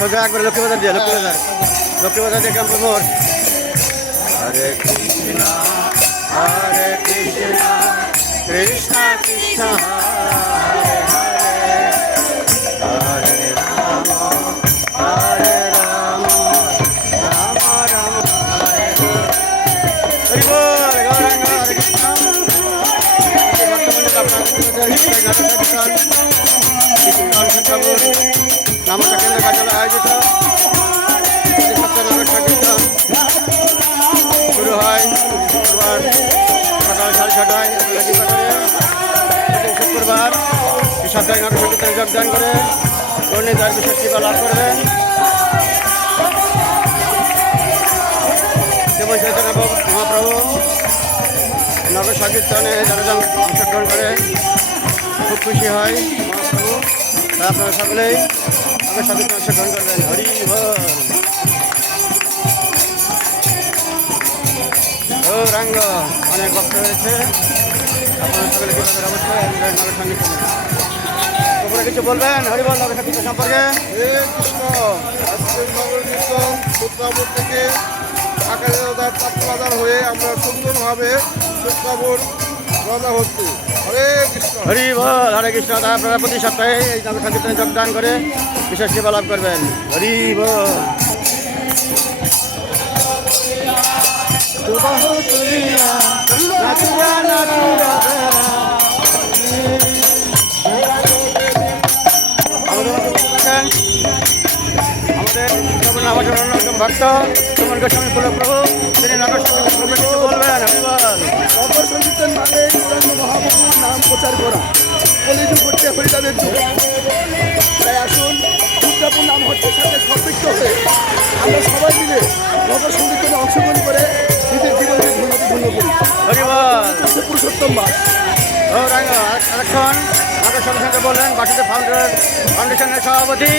সোজা একবার লক্ষ্মীবাজার দিয়ে লক্ষ্মীবাজার দিয়ে ক্যাম্প মোড়। হরে কৃষ্ণ কৃষ্ণ কৃষ্ণ হরে হরে হরে রাম রাম রাম হরে হরি বল। গৌরাঙ্গ হরে কৃষ্ণ। নামক কেন্দ্র কার্যালয় আয়োজিত নাটক সংকীর্তন শুরু হয় শুক্রবার সকাল 6:30টায় শুক্রবার। সাপ্তাহিক নাটক সংকীর্তনে যোগদান করে কর্ণিকার বিশেষ কৃপা লাভ করবেন শ্রীমন চৈতন্য মহাপ্রভু। নগর সংকীর্তনে জনগণ অংশগ্রহণ করে খুব খুশি হয় মহাপ্রভু। তা আপনারা সকলেই নগর সংকীর্তনে অংশগ্রহণ করবেন। হরি বল। গৌরাঙ্গ অনেক ভক্ত রয়েছে, আপনারা সকলে কীভাবে অবশ্যই নগর সংকীর্তনে তোমরা কিছু বলবেন হরি বল নগর সংকীর্তন সম্পর্কে। হে কৃষ্ণ, আজকের নগর কীর্তন সূত্রাপুর থেকে আকাশবাজার পাত্রবাজার হয়ে আমরা সুন্দরভাবে সূত্রাপুর রওনা হচ্ছি। হরে কৃষ্ণ। হরি বল। হরে কৃষ্ণ। তা আপনারা প্রতি সপ্তাহে এই নগর সংকীর্তনে যোগদান করে বিশেষ সেবা লাভ করবেন। হরি বল। আমাদের অন্যতম ভক্ত সুমন গোস্বামী প্রভু তিনি নগর সংকীর্তন কিছু বলবেন। হরি বল। নগর সংকীর্তন মানে গৌরাঙ্গ মহাপ্রভুর নাম প্রচার করা, কলিযুগ করতে হরিনামের যুগ। তাই আসুন, সূত্রাপুর নাম হচ্ছে সাথে সম্পৃক্ত হয়ে আমরা সবাই মিলে নগর সংকীর্তনে অংশগ্রহণ করে নিজের জীবনের ধন্য করি। হরি বল। হচ্ছে পুরুষোত্তম মাস। গৌরাঙ্গ আরেকক্ষণ নগর সঙ্গে বললেন বাসুদেব ফাউন্ডেশনের সভাপতি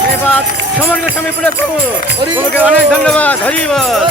শ্রীপাদ সুমন গোস্বামী প্রভুকে অনেক ধন্যবাদ। হরি বল।